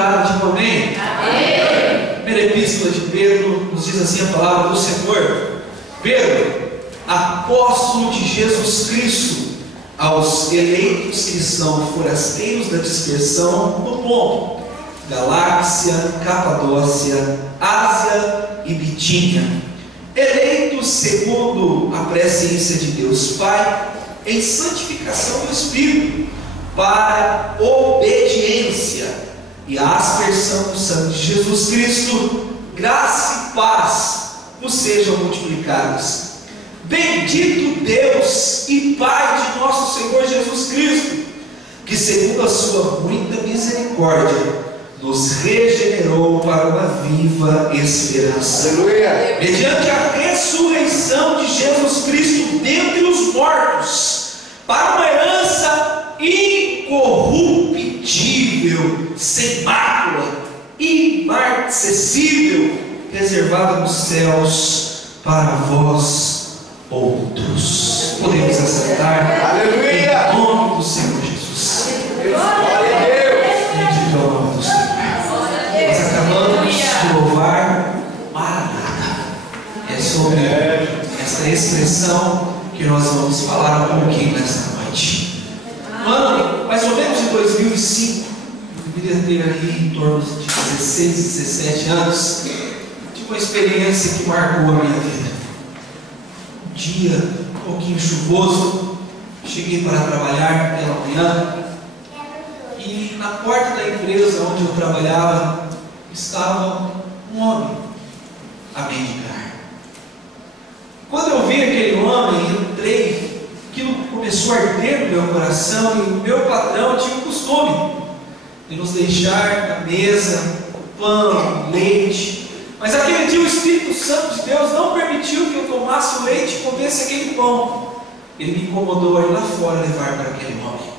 encontraram? Digo amém? Amém. Primeira epístola de Pedro nos diz assim a palavra do Senhor. Pedro, apóstolo de Jesus Cristo, aos eleitos que são forasteiros da dispersão no Ponto, Galácia, Capadócia, Ásia e Bitínia, eleitos segundo a presciência de Deus Pai, em santificação do Espírito, para obediência e a aspersão do sangue de Jesus Cristo, graça e paz vos sejam multiplicados. Bendito Deus e Pai de nosso Senhor Jesus Cristo, que segundo a sua muita misericórdia nos regenerou para uma viva esperança. Aleluia. Mediante a ressurreição de Jesus Cristo dentre os mortos, para uma herança incorruptível, sem mácula, imarcessível, reservada nos céus para vós outros. Podemos assentar. Aleluia. Em nome do Senhor Jesus. Glória a Deus. Bendito é o nome do Senhor. Nós acabamos de louvar Maranata. É sobre essa expressão que nós vamos falar um pouquinho nesta noite. No ano, mais ou menos de 2005, eu deveria ter ali em torno de 16, 17 anos, tive uma experiência que marcou a minha vida. Um dia, um pouquinho chuvoso, cheguei para trabalhar pela manhã, e na porta da empresa onde eu trabalhava estava um homem a mendigar. Quando eu vi aquele homem, entrei, aquilo começou a arder no meu coração, e o meu patrão tinha o costume de nos deixar na mesa pão, leite, mas aquele dia o Espírito Santo de Deus não permitiu que eu tomasse o leite e comesse aquele pão. Ele me incomodou a ir lá fora levar para aquele homem.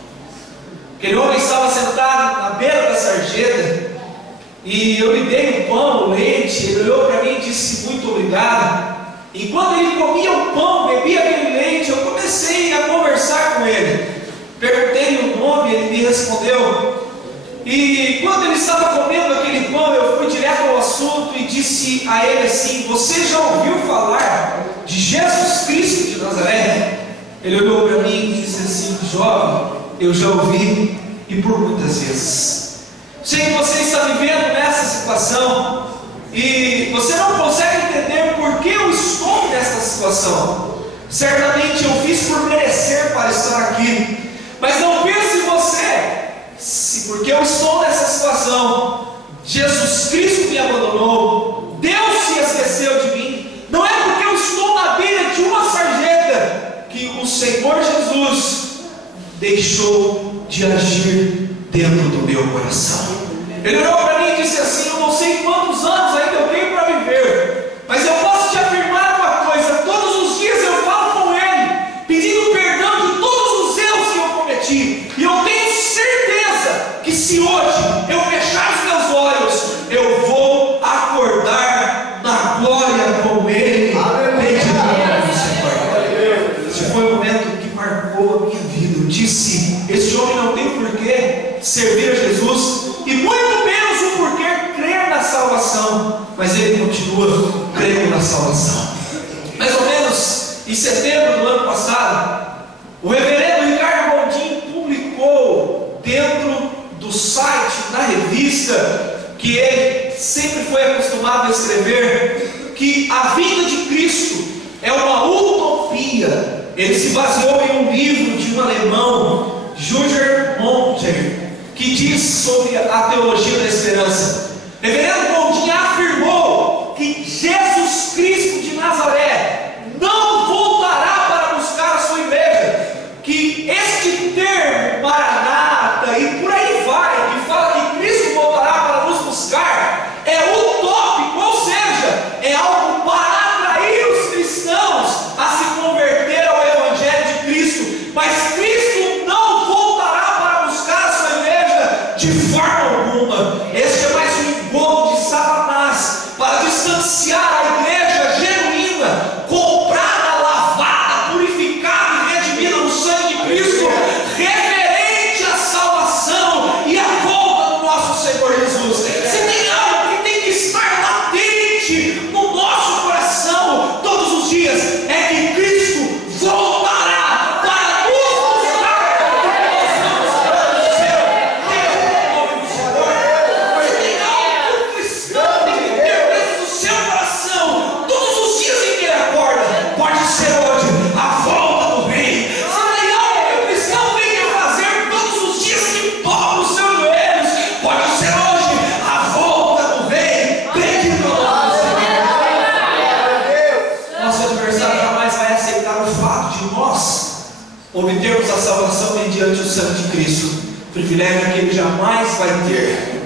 Aquele homem estava sentado na beira da sarjeta, e eu lhe dei o pão, o leite. Ele olhou para mim e disse muito obrigado. E quando ele comia o pão, bebia aquele leite, eu comecei a conversar com ele. Perguntei-lhe o nome, ele me respondeu. E quando ele estava comendo aquele pão, eu fui direto ao assunto e disse a ele assim: você já ouviu falar de Jesus Cristo de Nazaré? Ele olhou para mim e disse assim: jovem, eu já ouvi, e por muitas vezes. Sei que você está vivendo nessa situação e você não consegue entender por que eu estou nessa situação. Certamente eu fiz por merecer para estar aqui, mas não pense você, se porque eu estou nessa situação, Jesus Cristo me abandonou, Deus se esqueceu de mim. Não é porque eu estou na beira de uma sarjeta que o Senhor Jesus deixou de agir dentro do meu coração. Ele olhou para mim e disse assim: eu não sei quantos anos ainda eu tenho para viver, mas eu posso te afirmar uma coisa: todos os dias eu falo com Ele, pedindo perdão de todos os erros que eu cometi, e eu tenho certeza que se hoje eu fechar os meus olhos, eu vou acordar na glória com Ele. Esse foi um momento que marcou a minha vida. Eu disse: esse homem não tem porquê servir a Jesus, e muito menos o porquê crer na salvação, mas ele continua crendo na salvação. Mais ou menos em setembro do ano passado, o reverendo Ricardo Gondim publicou dentro do site, na revista que ele sempre foi acostumado a escrever, que a vinda de Cristo é uma utopia. Ele se baseou em um livro de um alemão, Jürgen Moltmann, que diz sobre a teologia da esperança. Reverendo Gondim afirmou que Jesus Cristo de Nazaré não voltará para buscar a sua igreja, que este termo Maranata e por aí vai, que fala que Cristo voltará para nos buscar, é utópico, ou seja, é algo para atrair os cristãos a se converter ao Evangelho de Cristo, mas Cristo não voltará para buscar a sua igreja de forma alguma. Este é mais um engodo de Satanás salvação mediante o sangue de Cristo, privilégio que ele jamais vai ter.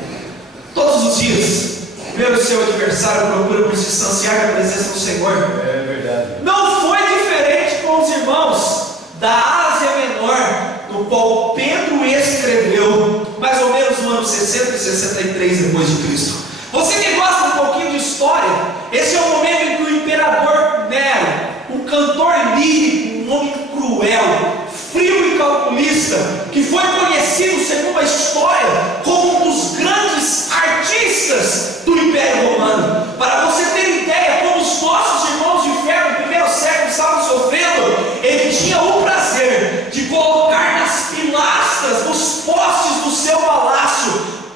Todos os dias, ver o seu adversário procura por se distanciar da presença do Senhor. É verdade. Não foi diferente com os irmãos da Ásia Menor, no qual Pedro escreveu, mais ou menos no ano 60 e 63 depois de Cristo. Você que gosta um pouquinho de história, esse é o momento em que o imperador Nero, um cantor lírico, um homem cruel, frio e calculista, que foi conhecido, segundo a história, como um dos grandes artistas do Império Romano. Para você ter ideia, como os nossos irmãos de fé no primeiro século estavam sofrendo, ele tinha o prazer de colocar nas pilastras, nos postes do seu palácio,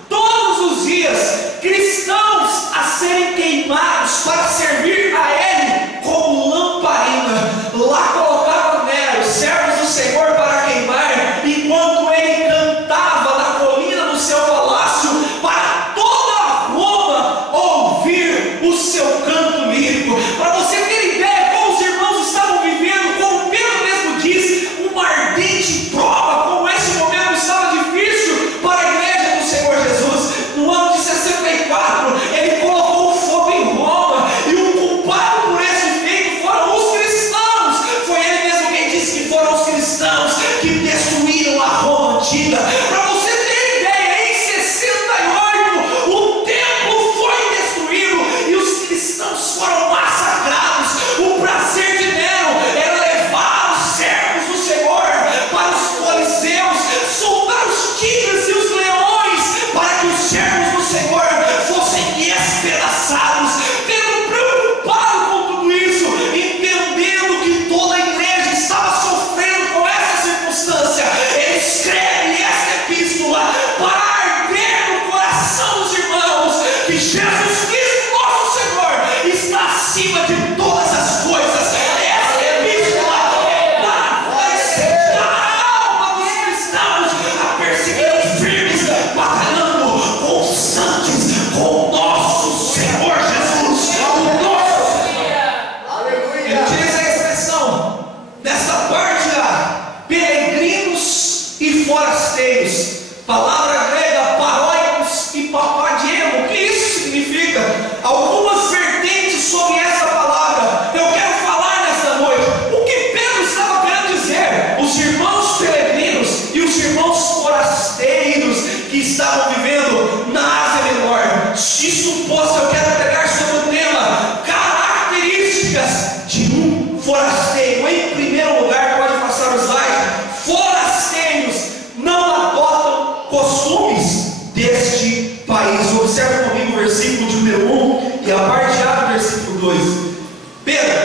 todos os dias, cristãos a serem queimados para servir a ele como lamparina. Lá colocava Nero, servos do Senhor, para queimar, enquanto ele cantava na colina do seu palácio, para toda Roma ouvir o seu canto lírico. Para você ter ideia como os irmãos estavam vivendo, como Pedro mesmo diz, uma ardente prova, como esse momento estava difícil para a igreja do Senhor Jesus. No ano de 64, ele colocou fogo em Roma, e o culpado por esse feito foram os cristãos. Foi ele mesmo quem disse que foram os cristãos que destruíram a Roma antiga. Para você ter ideia, em 68 o templo foi destruído e os cristãos foram massacrados. O prazer de Nero era levar os servos do Senhor para os coliseus, soltar os tigres e os leões, para que os servos do Senhor fossem despedaçados. Pedro, preocupado com tudo isso, entendendo que toda a igreja estava sofrendo com essa circunstância, ele escreve esta epístola para arder no coração dos irmãos que Jesus Cristo, nosso Senhor, está acima de todas as coisas. Essa epístola é para incendiar a alma dos cristãos a perseguir firmes, batalhando constantes com o nosso Senhor Jesus, o nosso Senhor. Ele utiliza a expressão nessa parte lá, peregrinos e forasteiros, palavra grega paróicos e papadiemo. O que isso significa? Algumas vertentes sobre essa palavra eu quero falar nesta noite. O que Pedro estava querendo dizer? Os irmãos peregrinos e os irmãos forasteiros que estavam vivendo na Ásia Menor. Isto posto, eu quero pregar sobre o tema características de um forasteiro. Em primeiro lugar, pode passar o slide. Forasteiros não adotam costumes deste país. Observe comigo o versículo de número 1 e a parte A do versículo 2. Pedro,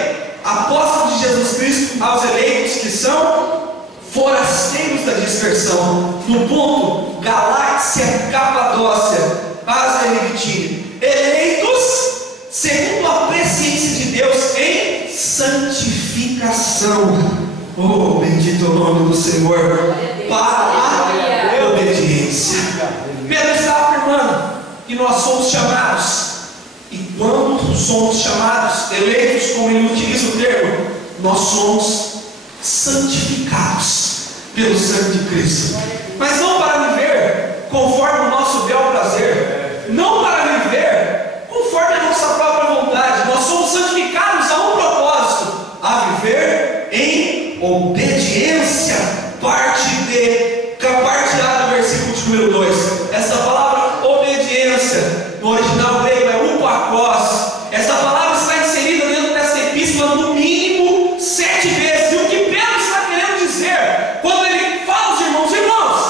apóstolo de Jesus Cristo aos eleitos que são forasteiros da dispersão, no ponto Galáxia, Capadócia, Ásia e Bitínia, eleitos segundo a presciência de Deus em santificação. Oh, bendito é o nome do Senhor, para a obediência. Pedro está afirmando que nós somos chamados, e quando somos chamados, eleitos, como ele utiliza o termo, nós somos santificados pelo sangue de Cristo, mas não para viver conforme o nosso bel prazer, não para viver conforme a nossa própria vontade. Nós somos santificados a um propósito, a viver em obediência. Parte A do versículo de número 2. Essa palavra obediência no original grego é upakos. Essa palavra está inserida dentro dessa epístola no mínimo 7 vezes. E o que Pedro está querendo dizer quando ele fala aos irmãos,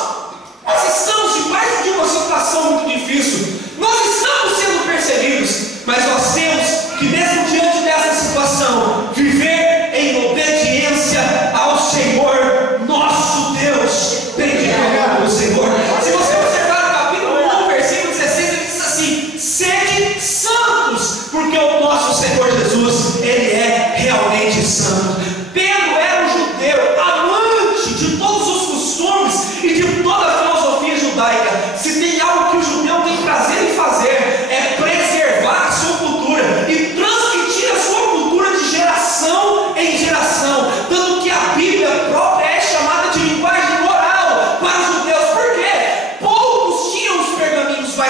nós estamos debaixo de uma situação muito difícil, nós estamos sendo perseguidos, mas nós temos que, mesmo diante dessa situação, viver em obediência ao Senhor nosso Deus. Bendito é o nome do Senhor. Se você observar o capítulo 1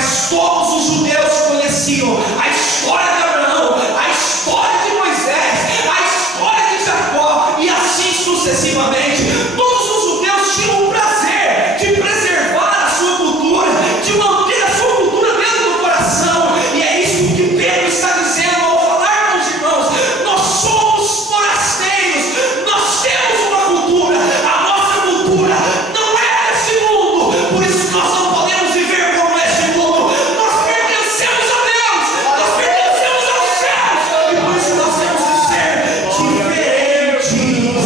mas todos os judeus conheciam a história de Abraão, a história de Moisés, a história de Jacó, e assim sucessivamente. Todos os judeus tinham o prazer de preservar a sua cultura, de manter a sua cultura dentro do coração, e é isso que Pedro está dizendo ao falar com os irmãos. Nós somos forasteiros, nós temos uma cultura, a nossa cultura não é desse mundo, por isso nós não podemos viver como esse mundo. Nós pertencemos a Deus, nós pertencemos aos céus, e por isso nós temos que ser diferentes do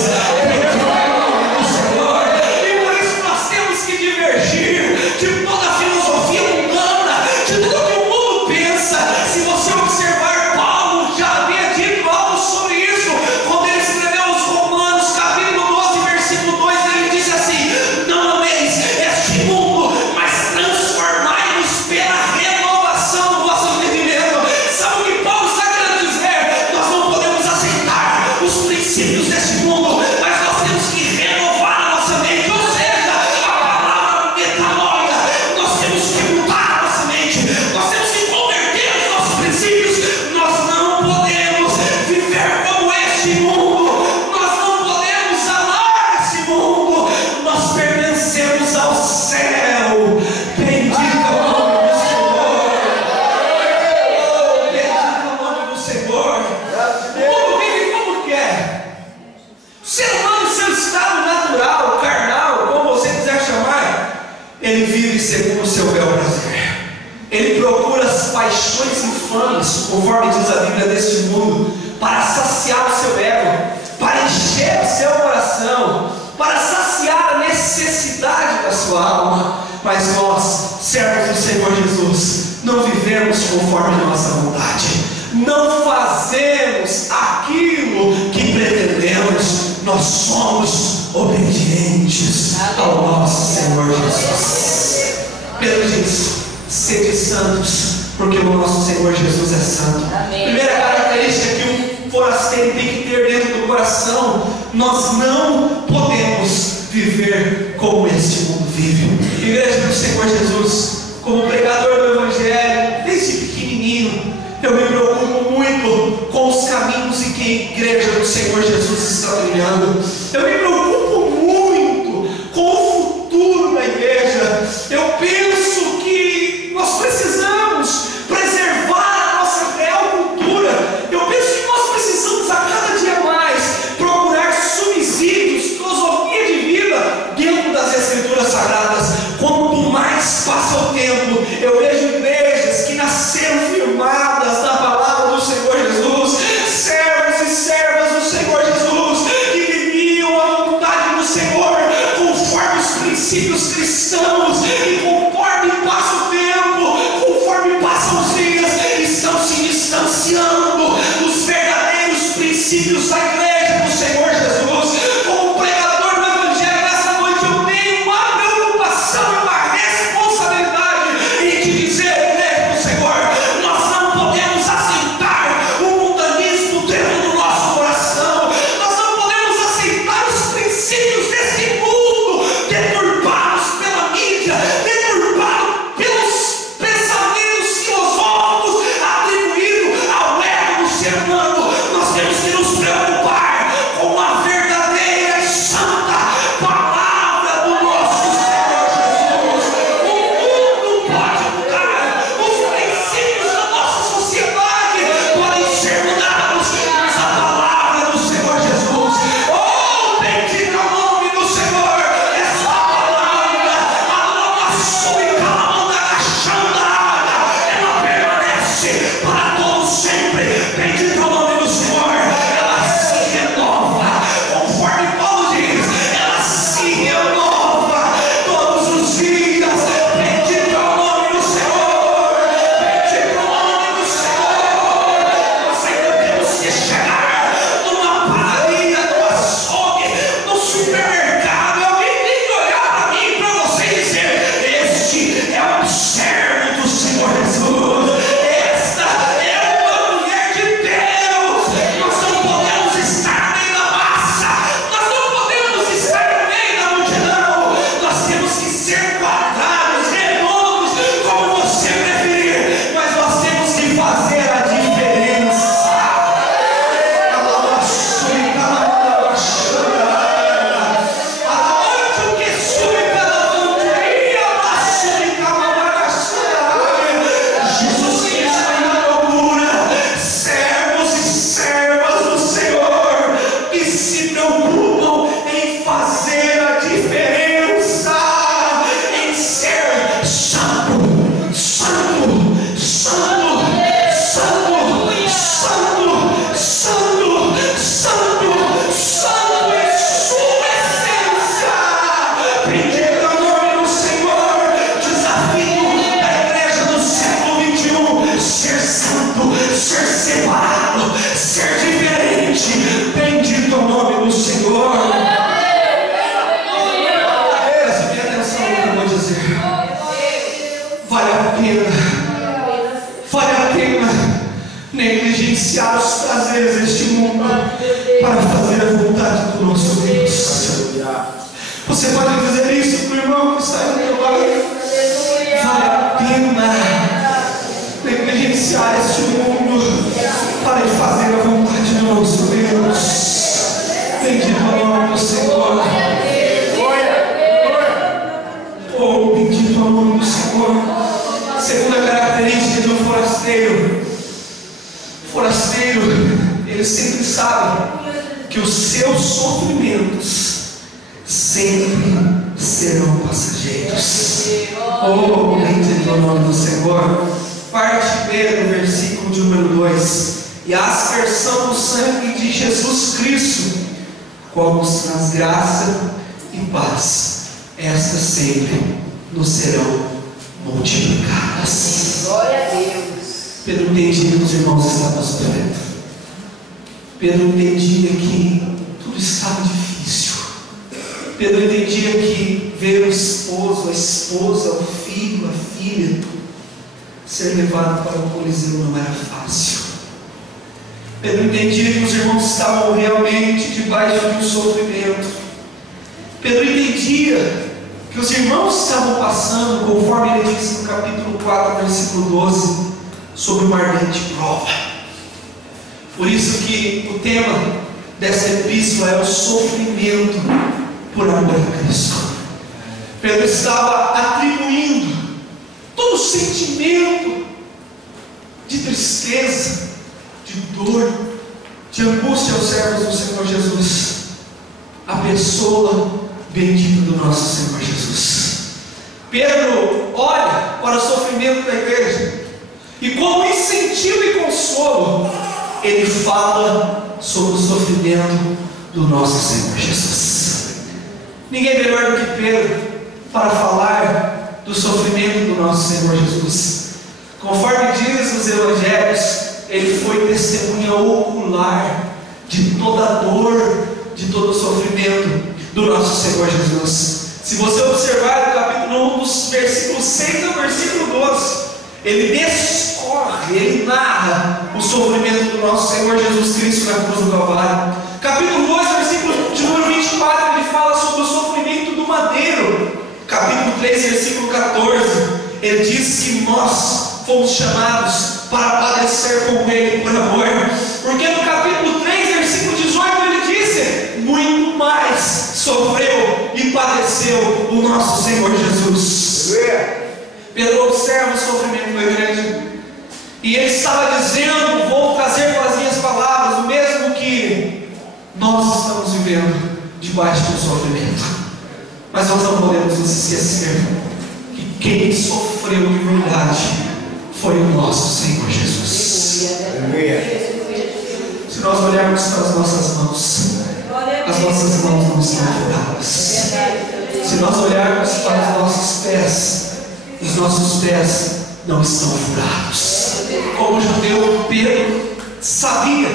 Senhor, e por isso nós temos que divergir de toda a filosofia mundana, de tudo que o mundo pensa. Se você observar, Paulo já havia dito algo sobre isso quando ele escreveu aos Romanos, capítulo 12, versículo 2. Ele disse assim: não ameis este mundo, mas transformai-vos pela renovação do vosso entendimento. Sabe o que Paulo está querendo dizer? Nós não podemos aceitar os princípios deste mundo, mas nós temos que renovar a nossa mente, ou seja, a palavra metanoia. Nós temos que mudar a nossa mente, nós temos que converter os nossos princípios. Nós não podemos viver como este mundo, nós não podemos amar este mundo. Nós pertencemos ao céu. Bendito é o nome do Senhor. Oh, bendito é o nome do Senhor. O mundo vive como quer. O ser humano, seu estado natural, carnal, como você quiser chamar, ele vive segundo o seu bel prazer. Ele procura as paixões infames, conforme diz a Bíblia, deste mundo, para saciar o seu ego, para encher o seu coração, para saciar a necessidade da sua alma. Mas nós, servos do Senhor Jesus, não vivemos conforme a nossa vontade, não fazemos aquilo que pretendemos. Nós somos obedientes ao nosso Senhor Jesus. Pedro diz: sede santos, porque o nosso Senhor Jesus é santo. Amém. Primeira característica que um forasteiro tem que ter dentro do coração: nós não podemos viver como este mundo vive. Igreja do Senhor Jesus, como pregador do Evangelho, desde pequenininho, eu me preocupo muito com os caminhos em que a igreja do Senhor Jesus está trilhando. Eu me preocupo muito com o futuro da igreja. Eu penso que nós precisamos preservar a nossa real cultura. Eu penso que nós precisamos a cada dia mais procurar subsídios, filosofia de vida dentro das Escrituras Sagradas. Quanto mais passa o tempo, eu vejo igrejas que nasceram firmadas na palavra do Senhor Jesus, servos e servas do Senhor Jesus, que viviam a vontade do Senhor conforme os princípios cristãos, e conforme passa o tempo, conforme passam os dias, estão se distanciando dos verdadeiros princípios da igreja do Senhor Jesus. Como pregador do Evangelho nessa noite, eu tenho uma preocupação e uma responsabilidade em te dizer, igreja do Senhor, nós não podemos aceitar o mundanismo dentro do nosso coração. Nós não podemos aceitar os princípios desse mundo, deturpados pela mídia, deturpados Vale a pena negligenciar os prazeres deste mundo para fazer a vontade do nosso Deus. Você pode dizer isso para o irmão que está do teu lado. Vale a pena negligenciar este mundo para fazer a vontade do nosso Deus. Bendito é o nome do Senhor. Oh, bendito é o nome do Senhor. Segunda característica de um forasteiro. O forasteiro, ele sempre sabe que os seus sofrimentos sempre serão passageiros. Oh, bendito é o nome do Senhor. Parte B do versículo de número 2. E a aspersão do sangue de Jesus Cristo, qual nos traz graça e paz, estas sempre nos serão multiplicadas. Glória a Deus. Pedro entendia que os irmãos estavam sofrendo. Pedro entendia que tudo estava difícil. Pedro entendia que ver o esposo, a esposa, o filho, a filha ser levado para o Coliseu não era fácil. Pedro entendia que os irmãos estavam realmente debaixo de um sofrimento. Pedro entendia que os irmãos estavam passando, conforme ele disse no capítulo 4, versículo 12, sobre uma ardente prova. Por isso que o tema dessa epístola é o sofrimento por amor a Cristo. Pedro estava atribuindo todo o sentimento de tristeza, de dor, de angústia aos servos do Senhor Jesus, a pessoa bendita do nosso Senhor Jesus. Pedro olha para o sofrimento da igreja e, como incentivo e consolo, ele fala sobre o sofrimento do nosso Senhor Jesus. Ninguém melhor do que Pedro para falar do sofrimento do nosso Senhor Jesus. Conforme diz os evangelhos, ele foi testemunha ocular de toda a dor, de todo o sofrimento do nosso Senhor Jesus. Se você observar no capítulo 1, dos versículos 6 ao versículo 12, ele descorre, ele narra o sofrimento do nosso Senhor Jesus Cristo na cruz do Calvário. Capítulo 2, versículo de número 24, ele fala sobre o sofrimento do madeiro. Capítulo 3, versículo 14, ele diz que nós fomos chamados para padecer com ele por amor. Porque no capítulo 3, versículo 18, ele disse: muito mais sofreu e padeceu o nosso Senhor Jesus. Pedro observa o sofrimento da igreja, e ele estava dizendo, vou trazer com as minhas palavras, o mesmo que nós estamos vivendo debaixo do sofrimento. Mas nós não podemos nos esquecer que quem sofreu de verdade foi o nosso Senhor Jesus. Se nós olharmos para as nossas mãos não estão furadas. Se nós olharmos para os nossos pés, os nossos pés não estão furados. Como judeu, Pedro sabia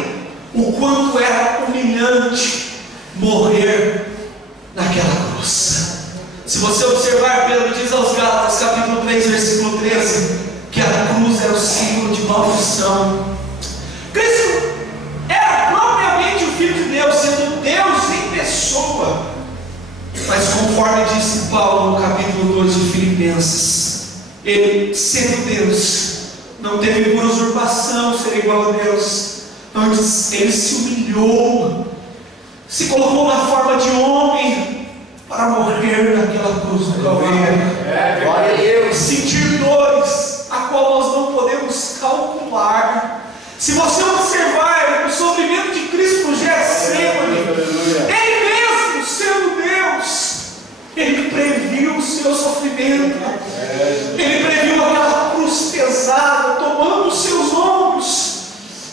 o quanto era humilhante morrer naquela cruz. Se você observar, Pedro diz aos Gálatas, capítulo 3, versículo 13, que a cruz era o símbolo de maldição. Cristo era propriamente o Filho de Deus, sendo Deus em pessoa. Mas conforme disse Paulo no capítulo 2 de Filipenses, ele, sendo Deus, não teve por usurpação ser igual a Deus. Antes ele se humilhou, se colocou na forma de homem para morrer naquela cruz do Calvário. Glória a Deus. Sentir dores a qual nós não podemos calcular. Se você observar o sofrimento de Cristo no Getsemane, ele mesmo sendo Deus, ele previu o seu sofrimento. Ele previu aquela cruz pesada tomando os seus ombros.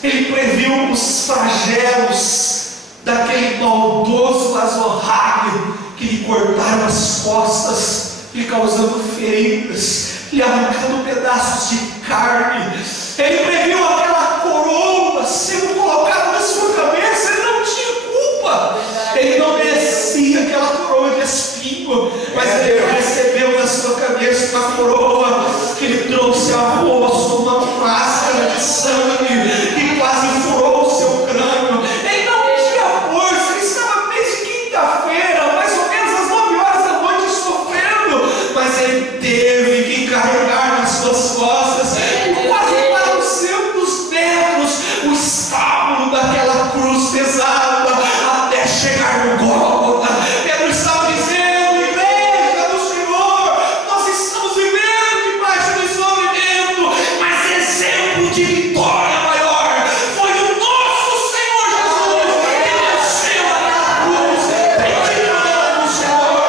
Ele previu os flagelos daquele maldoso azorrague que lhe cortaram as costas, lhe causando feridas, lhe arrancando pedaços de carne. Ele previu aquela coroa sendo colocada na sua cabeça. Ele não tinha culpa, ele não merecia aquela coroa de espinho, mas ele recebeu na sua cabeça uma coroa Ele trouxe ao rosto uma máscara de sangue que quase furou o seu crânio. Ele não tinha força, ele estava mês de quinta-feira, mais ou menos às 9 horas da noite, sofrendo, mas ele teve que carregar nas suas costas, por quase para os 200 metros, o estábulo daquela cruz pesada, até chegar no Gólgota. Pedro estava dizendo: igreja do Senhor, nós estamos vivendo debaixo do sofrimento, mas exemplo de vitória maior foi o nosso Senhor Jesus, que venceu aquela cruz. Bendito o Senhor.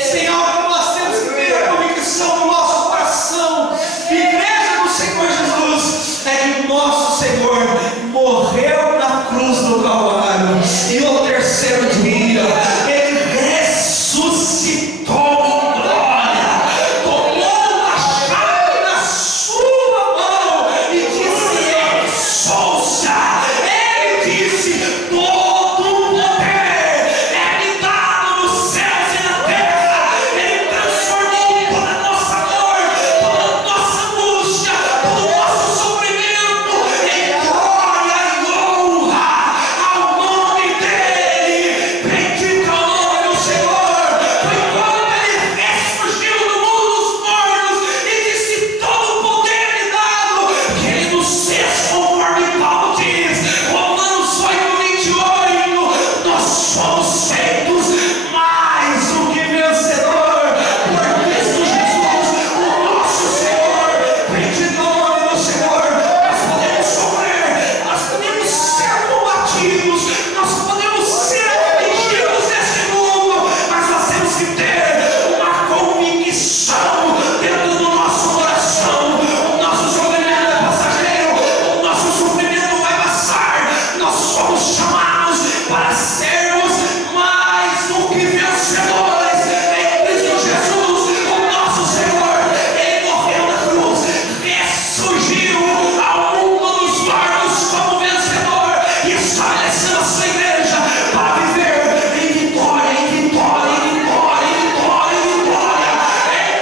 Senhor, nós temos que ter a convicção no nosso coração, igreja do Senhor Jesus, é que o nosso Senhor morreu na cruz do Calvário e ao terceiro dia ele ressuscitou em glória, tomou a chave na sua mão e disse: exouça. Ele disse: todo o poder é me dado nos céus e na terra. Ele transformou toda a nossa dor, toda a nossa angústia, todo o nosso sofrimento em glória e honra ao nome dele. Bendito é o nome do Senhor. Foi quando ele ressurgiu do mundo dos mortos e disse: todo o poder me dado, que ele nos fez, conforme Paulo diz, Romanos 8:28, nós somos feitos mais do que vencedor por Cristo Jesus, o nosso Senhor. Bendito é o nome do Senhor. Nós podemos sofrer, nós podemos ser combatidos, nós podemos ser afligidos nesse mundo, mas nós temos que ter uma convicção dentro do nosso coração: o nosso sofrimento é passageiro, o nosso sofrimento vai passar. Nós somos chamados para sermos mais do que vencedores em Cristo Jesus, o nosso Senhor. Ele morreu na cruz, ressurgiu ao mundo dos mortos como vencedor e estabeleceu a sua igreja para viver em vitória, em vitória, em vitória, em vitória, em vitória,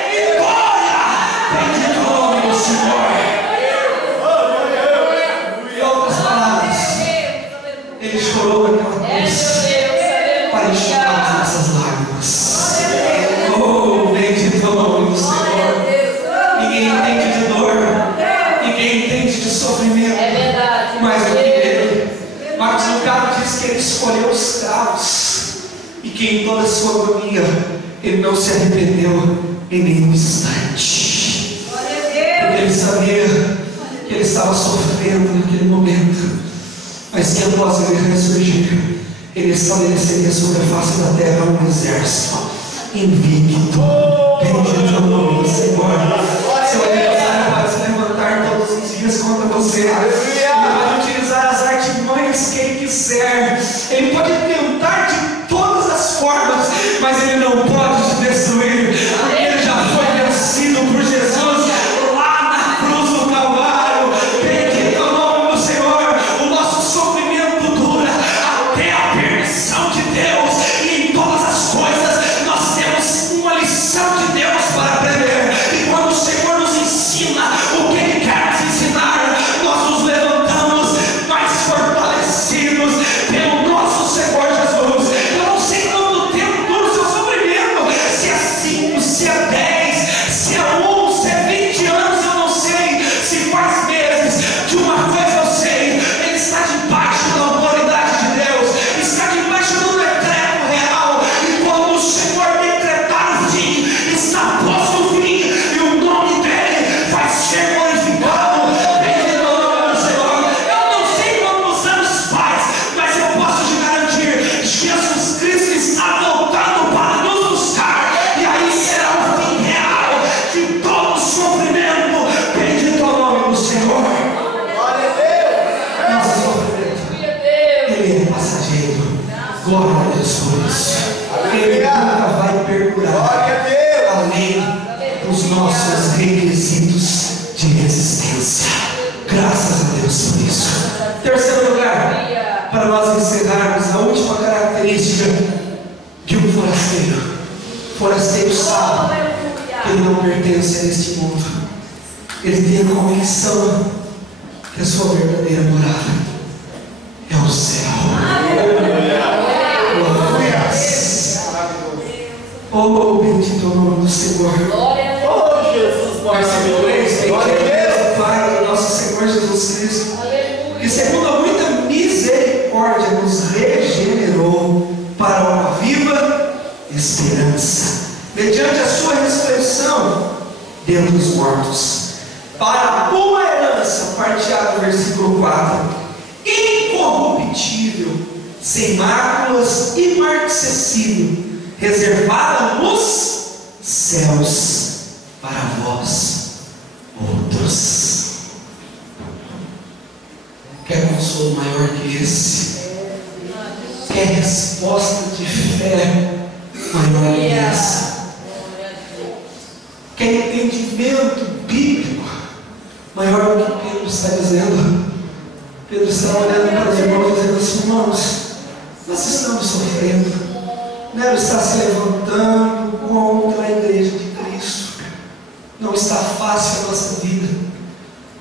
em vitória. Bendito é o nome do Senhor. Em outras palavras, ele chorou naquela cruz para enxugar as nossas lágrimas. Oh, bendito é o nome do Senhor. Ninguém entende de dor, ninguém entende de sofrimento mais do que ele. Marcos Lucado diz que ele escolheu os cravos e que em toda a sua agonia ele não se arrependeu em nenhum instante, porque ele sabia que ele estava sofrendo naquele momento, mas que após ele ressurgir, ele estabeleceria sobre a face da terra um exército invicto. Bendito é o nome do Senhor. Seu adversário pode se levantar todos os dias contra você, ele pode utilizar as artimanhas que ele quiser, ele pode tentar de todas as formas, mas ele não pode te destruir, porque ele já foi vencido por Jesus lá na cruz do Calvário. Bendito é o nome do Senhor. O nosso sofrimento dura até a permissão de Deus, e em todas as coisas nós temos uma lição de Deus para aprender, e quando o Senhor nos ensina o que ele quer nos ensinar, nós nos levantamos mais fortalecidos pelo nosso Senhor Jesus. Eu não sei quanto tempo dura o seu sofrimento, se é 5, se é 10, se é 1, se é 20 anos, eu não sei, se faz meses. De uma coisa eu sei: ele está debaixo da autoridade de Deus, está debaixo do decreto real, e quando o Senhor decretar o fim, está posto o fim, e o nome dele vai ser glorificado. Bendito é o nome do Senhor. Eu não sei quantos anos faz, mas eu posso te garantir: Jesus Cristo está voltando para nos buscar, e aí será o fim real de todo o sofrimento. Bendito é o nome do Senhor. Nosso sofrimento, ele é passageiro. Glória a Deus por isso. Ele nunca vai perdurar além dos nossos requisitos de resistência. Graças a Deus por isso. Terceiro lugar, para nós encerrarmos, a última característica de um forasteiro. Forasteiro sabe Ele não pertence a este mundo. Ele tem a convicção que a sua verdadeira morada é o céu. Oh, bendito é o nome do Senhor. Oh, Jesus, Versículo 3, bendito Pai, nosso Senhor Jesus Cristo, que segundo a muita misericórdia nos regenerou para uma viva esperança, mediante a sua ressurreição dentre os mortos, para uma herança, partilhada no versículo 4, incorruptível, sem máculas, imarcessível, reservada nos céus para vós outros. Quer consolo maior que esse? Quer resposta de fé maior que essa? Quer entendimento bíblico maior do que Pedro está dizendo? Pedro está olhando para os irmãos e dizendo assim: irmãos, nós estamos sofrendo. Nero está se levantando contra a igreja de Cristo. Não está fácil a nossa vida.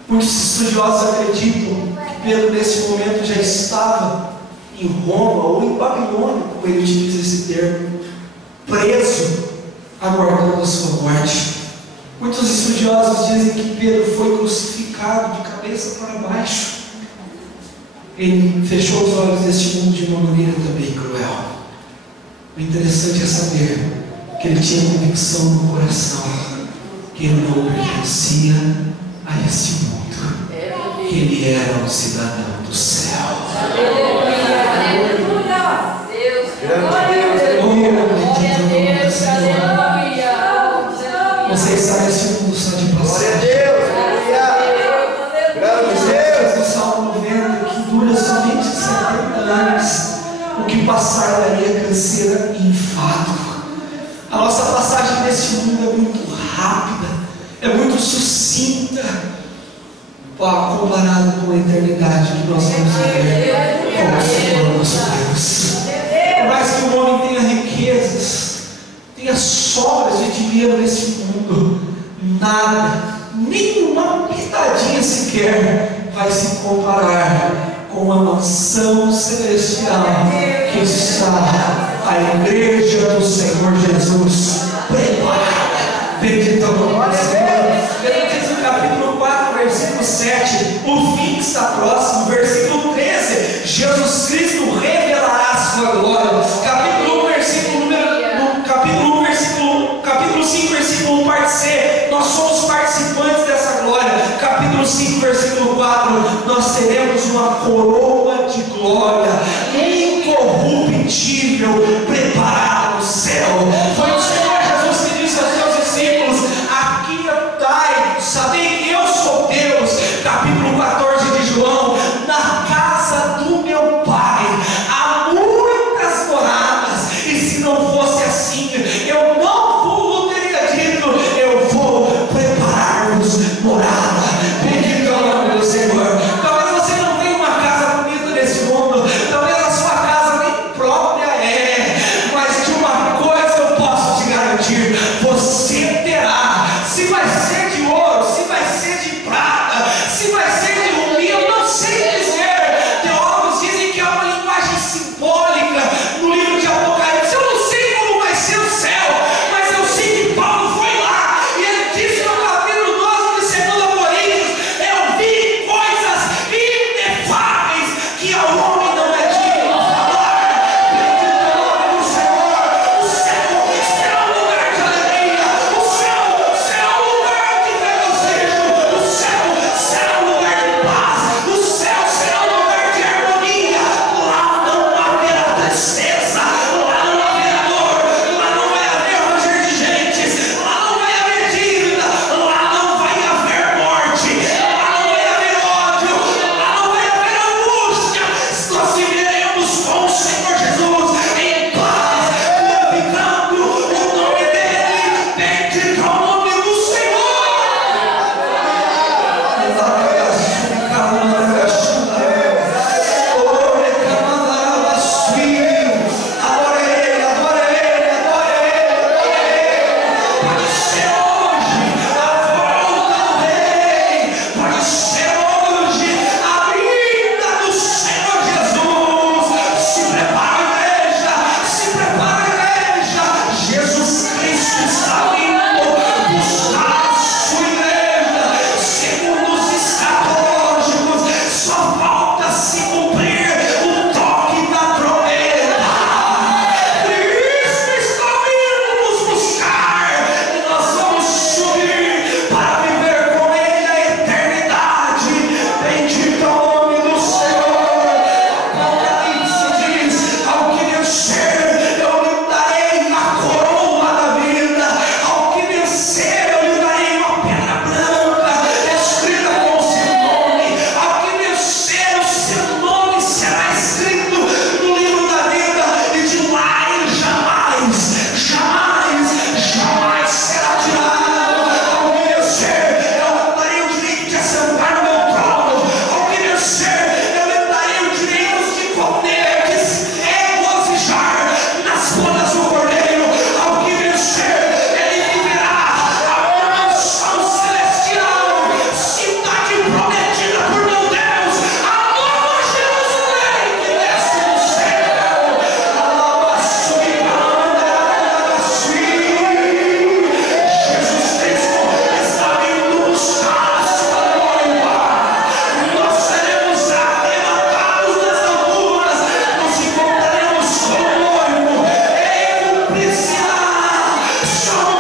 Muitos estudiosos acreditam que Pedro nesse momento já estava em Roma ou em Babilônia, como ele utiliza esse termo, preso, aguardando a sua morte. Muitos estudiosos dizem que Pedro foi crucificado de cabeça para baixo. Ele fechou os olhos deste mundo de uma maneira também cruel. O interessante é saber que ele tinha convicção no coração que ele não pertencia a este mundo, que ele era um cidadão do céu. Você está nesse mundo só de passagem. No Salmo 90, que dura somente 70 anos, o que passar daria canseira e enfado. A nossa passagem nesse mundo é muito rápida, é muito sucinta, comparada com a eternidade que nós vamos viver com o Senhor nosso Deus. Por mais que o homem tenha riquezas, tenha sobras de dinheiro nesse mundo, nada, nenhuma pitadinha sequer vai se comparar com a mansão celestial que está a igreja do Senhor Jesus preparada. Bendito é o nome do Senhor. Ele diz no capítulo 4, versículo 7, o fim está próximo. Versículo 13, Jesus Cristo revelará a sua glória. Capítulo 1, capítulo 5, versículo 1, parte C, nós somos participantes dessa glória. Capítulo 5, versículo 4, nós teremos uma coroa de glória incorruptível preparada no céu. Foi o Senhor Jesus que disse aos seus discípulos: aquietai, sabei que eu sou Deus. Capítulo 14 de João, na casa do meu Pai há muitas moradas, e se não fosse assim, eu não vos teria dito: eu vou preparar-vos morada. Bendito é o nome do Senhor. Talvez você não tenha uma casa bonita nesse mundo, talvez a sua casa nem própria é, mas de uma coisa eu posso te garantir: você terá. Se vai ser de ouro, se vai ser de prata, se vai ser de rubi, eu não sei dizer. Teólogos dizem que é uma linguagem simbólica no livro de Apocalipse. Eu não sei como vai ser o céu, mas eu sei que Paulo foi lá e ele disse no capítulo 12 de 2 Coríntios: eu vi coisas inefáveis que ao homem não é digno de falar. Bendito é o nome do Senhor. O céu será um lugar de alegria, o céu será um lugar de regozijo, o céu será um lugar de paz, o céu será um lugar de harmonia. Lá não haverá tristeza, lá não haverá dor, lá não vai haver ranger de gentes, lá não vai haver dívida, lá não vai haver morte, lá não vai haver ódio, lá não vai haver angústia. Nós viveremos com o Senhor Jesus em paz, glorificando o nome dele. Bendito é o nome do Senhor. Adora ele, adora ele, adora ele, adora ele. Pode ser Somos